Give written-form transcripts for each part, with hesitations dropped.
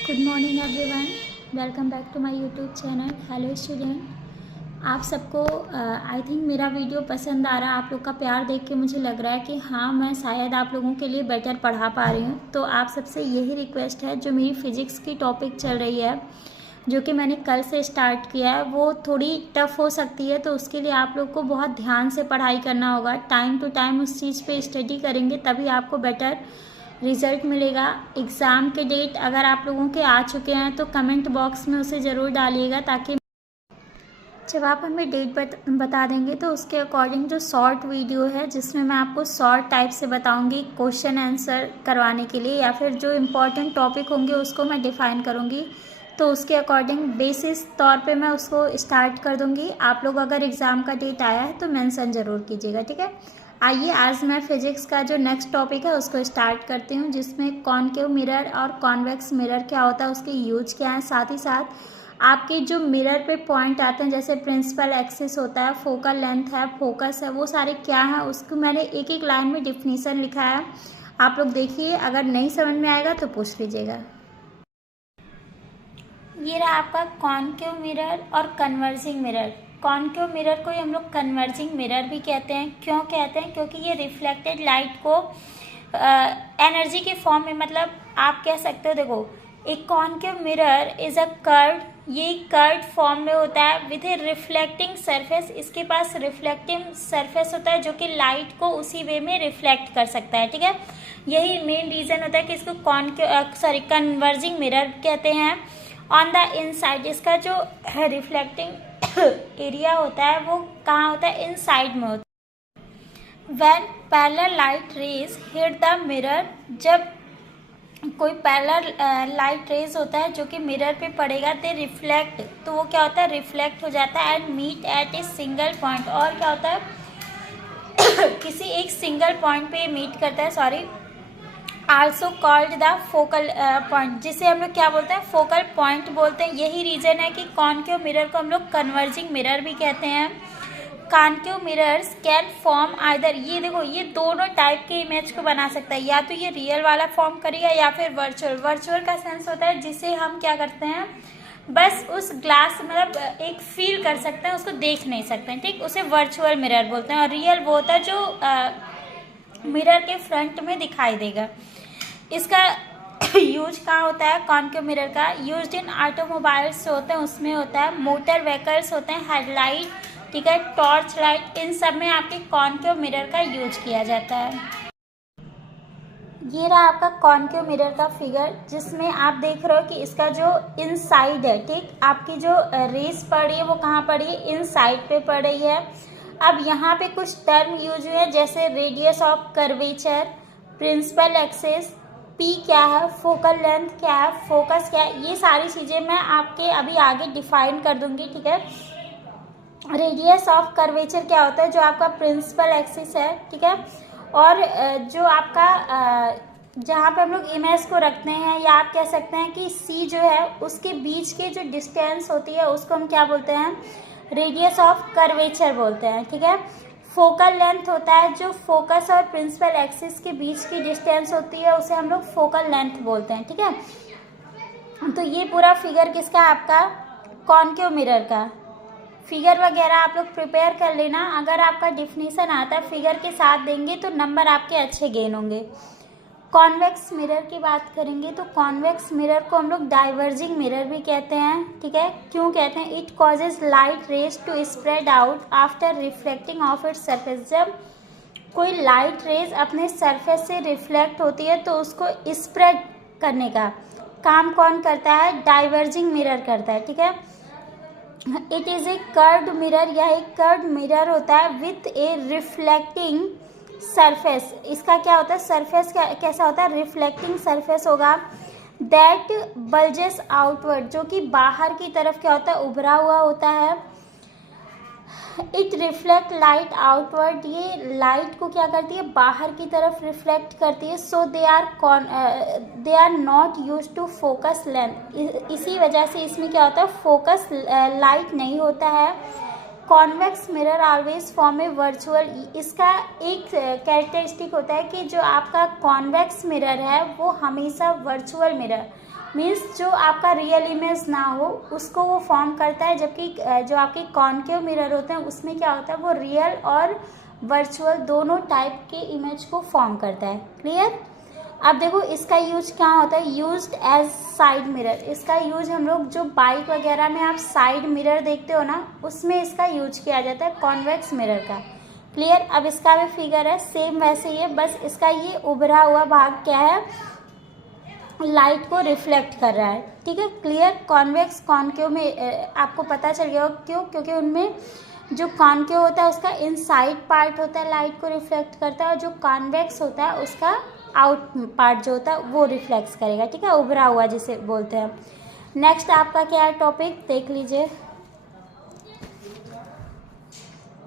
Good morning everyone, welcome back to my YouTube channel. Hello student, आप सबको I think मेरा video पसंद आ रहा है। आप लोग का प्यार देख के मुझे लग रहा है कि हाँ, मैं शायद आप लोगों के लिए बेटर पढ़ा पा रही हूँ। तो आप सबसे यही रिक्वेस्ट है, जो मेरी फिज़िक्स की टॉपिक चल रही है, जो कि मैंने कल से स्टार्ट किया है, वो थोड़ी टफ हो सकती है। तो उसके लिए आप लोग को बहुत ध्यान से पढ़ाई करना होगा। टाइम टू टाइम उस चीज़ पे स्टडी करेंगे तभी आपको बेटर रिज़ल्ट मिलेगा। एग्ज़ाम के डेट अगर आप लोगों के आ चुके हैं तो कमेंट बॉक्स में उसे ज़रूर डालिएगा, ताकि जब आप हमें डेट बता देंगे तो उसके अकॉर्डिंग जो शॉर्ट वीडियो है, जिसमें मैं आपको शॉर्ट टाइप से बताऊंगी क्वेश्चन आंसर करवाने के लिए, या फिर जो इम्पोर्टेंट टॉपिक होंगे उसको मैं डिफ़ाइन करूंगी, तो उसके अकॉर्डिंग बेसिस तौर पे मैं उसको स्टार्ट कर दूंगी। आप लोग अगर एग्ज़ाम का डेट आया है तो मेंशन ज़रूर कीजिएगा, ठीक है। आइए आज मैं फिजिक्स का जो नेक्स्ट टॉपिक है उसको स्टार्ट करती हूँ, जिसमें कॉनकेव मिरर और कॉन्वेक्स मिरर क्या होता है, उसके यूज क्या है, साथ ही साथ आपके जो मिरर पे पॉइंट आते हैं, जैसे प्रिंसिपल एक्सिस होता है, फोकल लेंथ है, फोकस है, वो सारे क्या है, उसको मैंने एक एक लाइन में डिफिनीसन लिखा है। आप लोग देखिए, अगर नहीं समझ में आएगा तो पूछ लीजिएगा। ये रहा आपका कॉनकेव मिरर और कन्वर्जिंग मिरर। कॉनकेव मिरर को ही हम लोग कन्वर्जिंग मिरर भी कहते हैं। क्यों कहते हैं? क्योंकि ये रिफ्लेक्टेड लाइट को एनर्जी के फॉर्म में, मतलब आप कह सकते हो, देखो, एक concave mirror is a curve, ये कर्व फॉर्म में होता है विथ ए रिफ्लेक्टिंग सरफेस। इसके पास रिफ्लेक्टिंग सरफेस होता है जो कि लाइट को उसी वे में रिफ्लेक्ट कर सकता है, ठीक है। यही मेन रीजन होता है कि इसको कन्वर्जिंग मिरर कहते हैं। ऑन द इनसाइड, इसका जो रिफ्लेक्टिंग एरिया होता है वो कहाँ होता है? इनसाइड में होता है। When parallel light rays hit the mirror, जब कोई पैरेलल लाइट रेज होता है जो कि मिरर पे पड़ेगा, दे रिफ्लेक्ट, तो वो क्या होता है? रिफ्लेक्ट हो जाता है and meet at a single point, और क्या होता है? किसी एक सिंगल पॉइंट पे मीट करता है, sorry, also called the focal point, जिसे हम लोग क्या बोलते हैं? फोकल पॉइंट बोलते हैं। यही रीजन है कि कॉनकेव मिरर को हम लोग कन्वर्जिंग मिरर भी कहते हैं। Concave mirrors can form either, ये देखो, ये दोनों टाइप के इमेज को बना सकता है, या तो ये रियल वाला फॉर्म करेगा या फिर वर्चुअल। वर्चुअल का सेंस होता है जिसे हम क्या करते हैं, बस उस ग्लास, मतलब एक फील कर सकते हैं, उसको देख नहीं सकते हैं, ठीक, उसे वर्चुअल मिरर बोलते हैं। और रियल वो होता है जो मिरर के फ्रंट में दिखाई देगा। इसका यूज कहाँ होता है? कॉनकेव मिरर का यूज इन ऑटोमोबाइल्स होते हैं, उसमें होता है। मोटर व्हीकल्स होते हैं, हेडलाइट, ठीक है, टॉर्च लाइट, इन सब में आपके कॉनकेव मिरर का यूज किया जाता है। ये रहा आपका कॉनकेव मिरर का फिगर, जिसमें आप देख रहे हो कि इसका जो इनसाइड है, ठीक, आपकी जो रेस पड़ रही है वो कहाँ पड़ रही है? इनसाइड पे पड़ रही है। अब यहाँ पे कुछ टर्म यूज हुए हैं, जैसे radius of curvature, principal axis, P क्या है, फोकल लेंथ क्या है, फोकस क्या है, ये सारी चीज़ें मैं आपके अभी आगे डिफाइन कर दूंगी, ठीक है। रेडियस ऑफ कर्वेचर क्या होता है? जो आपका प्रिंसिपल एक्सिस है, ठीक है, और जो आपका जहाँ पे हम लोग इमेज को रखते हैं, या आप कह सकते हैं कि सी जो है उसके बीच के जो डिस्टेंस होती है उसको हम क्या बोलते हैं? रेडियस ऑफ कर्वेचर बोलते हैं, ठीक है। फोकल लेंथ होता है, जो फोकस और प्रिंसिपल एक्सिस के बीच की डिस्टेंस होती है उसे हम लोग फोकल लेंथ बोलते हैं, ठीक है। तो ये पूरा फिगर किसका? आपका कॉनकेव मिरर का। फिगर वगैरह आप लोग प्रिपेयर कर लेना। अगर आपका डिफिनीशन आता है फिगर के साथ देंगे तो नंबर आपके अच्छे गेन होंगे। कॉन्वेक्स मिरर की बात करेंगे तो कॉन्वेक्स मिरर को हम लोग डाइवर्जिंग मिरर भी कहते हैं, ठीक है। क्यों कहते हैं? It causes light rays to spread out after reflecting off its surface. जब कोई लाइट रेज अपने सरफेस से रिफ्लेक्ट होती है तो उसको स्प्रेड करने का काम कौन करता है? डाइवर्जिंग मिरर करता है, ठीक है। It is a curved mirror, यह एक कर्व्ड मिरर होता है विथ ए रिफ्लेक्टिंग सरफेस। इसका क्या होता है? सरफेस कैसा होता है? रिफ्लेक्टिंग सरफेस होगा। दैट बल्जेस आउटवर्ड, जो कि बाहर की तरफ क्या होता है? उभरा हुआ होता है। इट रिफ्लेक्ट लाइट आउटवर्ड, ये लाइट को क्या करती है? बाहर की तरफ रिफ्लेक्ट करती है। So they are not use to focus length, इसी वजह से इसमें क्या होता है? फोकस लाइट नहीं होता है। कॉन्वेक्स मिरर ऑलवेज फॉर्म ए वर्चुअल, इसका एक कैरेक्टरिस्टिक होता है कि जो आपका कॉन्वेक्स मिरर है वो हमेशा वर्चुअल मिरर मीन्स जो आपका रियल इमेज ना हो उसको वो फॉर्म करता है, जबकि जो आपके कॉन्केव मिरर होते हैं उसमें क्या होता है वो रियल और वर्चुअल दोनों टाइप के इमेज को फॉर्म करता है। क्लियर। अब देखो इसका यूज क्या होता है, यूज्ड एज साइड मिरर। इसका यूज हम लोग जो बाइक वगैरह में आप साइड मिरर देखते हो ना उसमें इसका यूज किया जाता है कॉन्वेक्स मिरर का। क्लियर। अब इसका भी फिगर है सेम वैसे ही है, बस इसका ये उभरा हुआ भाग क्या है, लाइट को रिफ्लेक्ट कर रहा है। ठीक है। क्लियर। कॉन्वेक्स कॉन्केव में आपको पता चल गया क्यों, क्योंकि उनमें जो कॉन्केव होता है उसका इनसाइड पार्ट होता है लाइट को रिफ्लेक्ट करता है, और जो कॉन्वेक्स होता है उसका आउट पार्ट जो होता है वो रिफ्लेक्ट करेगा। ठीक है, उभरा हुआ जिसे बोलते हैं। नेक्स्ट आपका क्या है टॉपिक देख लीजिए।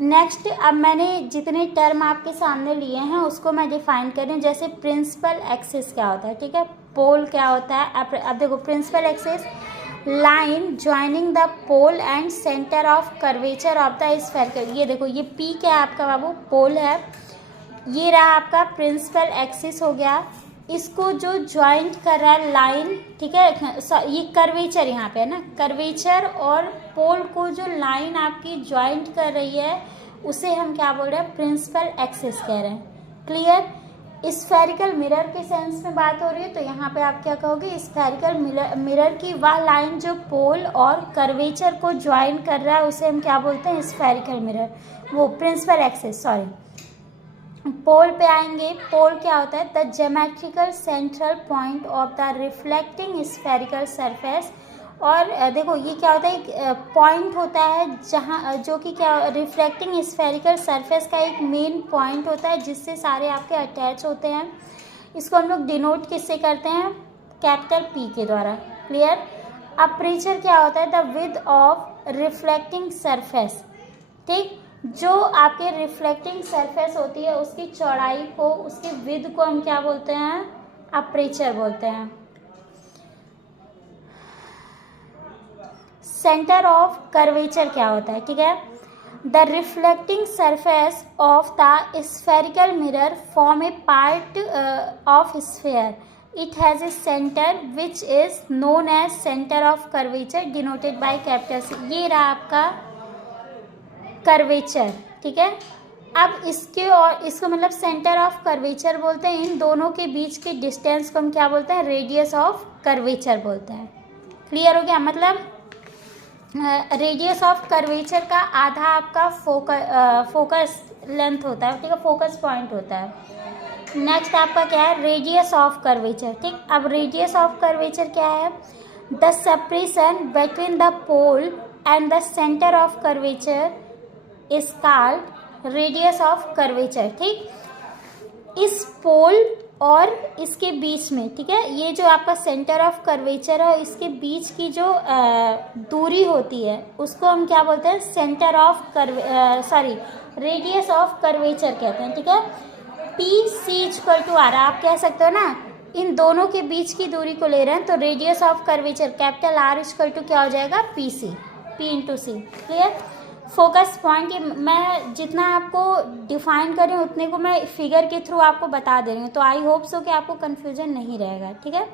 नेक्स्ट अब मैंने जितने टर्म आपके सामने लिए हैं उसको मैं डिफाइन कर रही हूँ। जैसे प्रिंसिपल एक्सिस क्या होता है, ठीक है, पोल क्या होता है। अब देखो principal axis line joining the pole and centre of curvature of the spherical. ये देखो ये पी क्या है आपका बाबू, पोल है। ये रहा आपका प्रिंसिपल एक्सिस हो गया, इसको जो ज्वाइंट कर रहा है लाइन, ठीक है, ये कर्वेचर यहाँ पे है ना, कर्वेचर और पोल को जो लाइन आपकी ज्वाइंट कर रही है उसे हम क्या बोल रहे हैं, प्रिंसिपल एक्सिस कह रहे हैं। क्लियर। स्फेरिकल मिरर के सेंस में बात हो रही है तो यहाँ पे आप क्या कहोगे, स्फेरिकल मिरर की वह लाइन जो पोल और कर्वेचर को ज्वाइन कर रहा है उसे हम क्या बोलते हैं, स्फेरिकल मिरर, वो प्रिंसिपल एक्सिस। सॉरी, पोल पे आएंगे। पोल क्या होता है, the geometrical central point of the reflecting spherical surface. और देखो ये क्या होता है, एक पॉइंट होता है जहाँ जो कि क्या रिफ्लेक्टिंग स्फेरिकल सरफेस का एक मेन पॉइंट होता है जिससे सारे आपके अटैच होते हैं। इसको हम लोग डिनोट किससे करते हैं, कैपिटल पी के द्वारा। क्लियर। अपर्चर क्या होता है, the width of reflecting surface. ठीक, जो आपके रिफ्लेक्टिंग सरफेस होती है उसकी चौड़ाई को, उसकी विड्थ को हम क्या बोलते हैं, अपर्चर बोलते हैं। सेंटर ऑफ कर्वेचर क्या होता है, ठीक है, the reflecting surface of the spherical mirror form a part of sphere, it has a centre which is known as centre of curvature denoted by capital C. ये रहा आपका कर्वेचर। ठीक है। अब इसके और इसको मतलब सेंटर ऑफ कर्वेचर बोलते हैं। इन दोनों के बीच के डिस्टेंस को हम क्या बोलते हैं, रेडियस ऑफ कर्वेचर बोलते हैं। क्लियर हो गया। मतलब रेडियस ऑफ कर्वेचर का आधा आपका फोकस लेंथ होता है, ठीक है, फोकस पॉइंट होता है। नेक्स्ट आपका क्या है, रेडियस ऑफ कर्वेचर। ठीक, अब रेडियस ऑफ कर्वेचर क्या है, the separation between the pole and the centre of curvature is called radius of curvature. ठीक, इस पोल और इसके बीच में, ठीक है, ये जो आपका सेंटर ऑफ कर्वेचर है इसके बीच की जो दूरी होती है उसको हम क्या बोलते हैं, centre of radius of curvature कहते हैं। ठीक है। P C equal to R, आप कह सकते हो ना, इन दोनों के बीच की दूरी को ले रहे हैं तो radius of curvature capital R equal to क्या हो जाएगा, P C, P into C. Clear. Focus point, ये मैं जितना आपको डिफाइन कर रही हूँ उतने को मैं फिगर के थ्रू आपको बता दे रही हूँ, तो आई होप सो कि आपको कन्फ्यूजन नहीं रहेगा। ठीक है।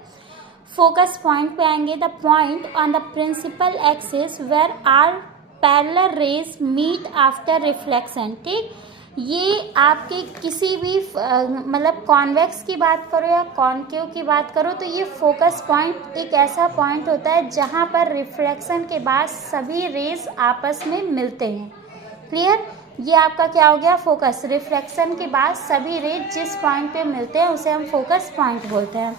फोकस पॉइंट पे आएंगे, the point on the principal axis where are parallel rays meet after reflection. ठीक, ये आपके किसी भी मतलब कॉन्वेक्स की बात करो या कॉन्केव की बात करो तो ये फोकस पॉइंट एक ऐसा पॉइंट होता है जहाँ पर रिफ्लेक्शन के बाद सभी रेज आपस में मिलते हैं। क्लियर। ये आपका क्या हो गया, फोकस। रिफ्लेक्शन के बाद सभी रेज जिस पॉइंट पे मिलते हैं उसे हम फोकस पॉइंट बोलते हैं।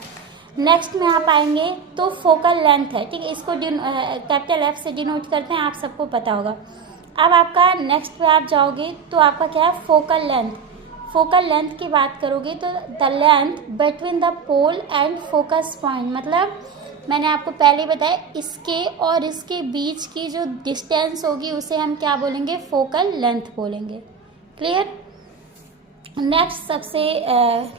नेक्स्ट में आप आएंगे तो फोकल लेंथ है, ठीक है, इसको कैपिटल एफ से डिनोट करते हैं, आप सबको पता होगा। अब आपका नेक्स्ट पे आप जाओगे तो आपका क्या है, फोकल लेंथ। फोकल लेंथ की बात करोगे तो the length between the pole and focus point, मतलब मैंने आपको पहले बताया इसके और इसके बीच की जो डिस्टेंस होगी उसे हम क्या बोलेंगे, फोकल लेंथ बोलेंगे। क्लियर। नेक्स्ट सबसे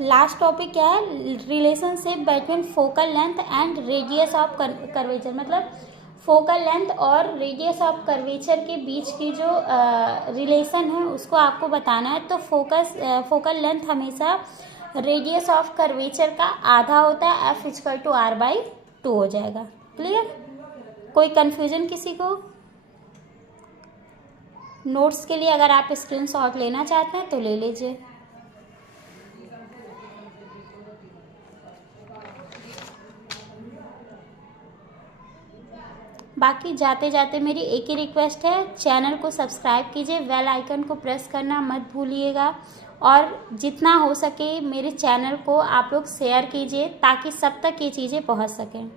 लास्ट टॉपिक क्या है, relationship between focal length and radius of curvature. मतलब फोकल लेंथ और रेडियस ऑफ कर्वेचर के बीच की जो रिलेशन है उसको आपको बताना है। तो फोकल लेंथ हमेशा रेडियस ऑफ कर्वेचर का आधा होता है, F = R/2 हो जाएगा। क्लियर? कोई कन्फ्यूजन किसी को? नोट्स के लिए अगर आप स्क्रीनशॉट लेना चाहते हैं तो ले लीजिए। बाकी जाते जाते मेरी एक ही रिक्वेस्ट है, चैनल को सब्सक्राइब कीजिए, बेल आइकन को प्रेस करना मत भूलिएगा और जितना हो सके मेरे चैनल को आप लोग शेयर कीजिए ताकि सब तक ये चीज़ें पहुंच सकें।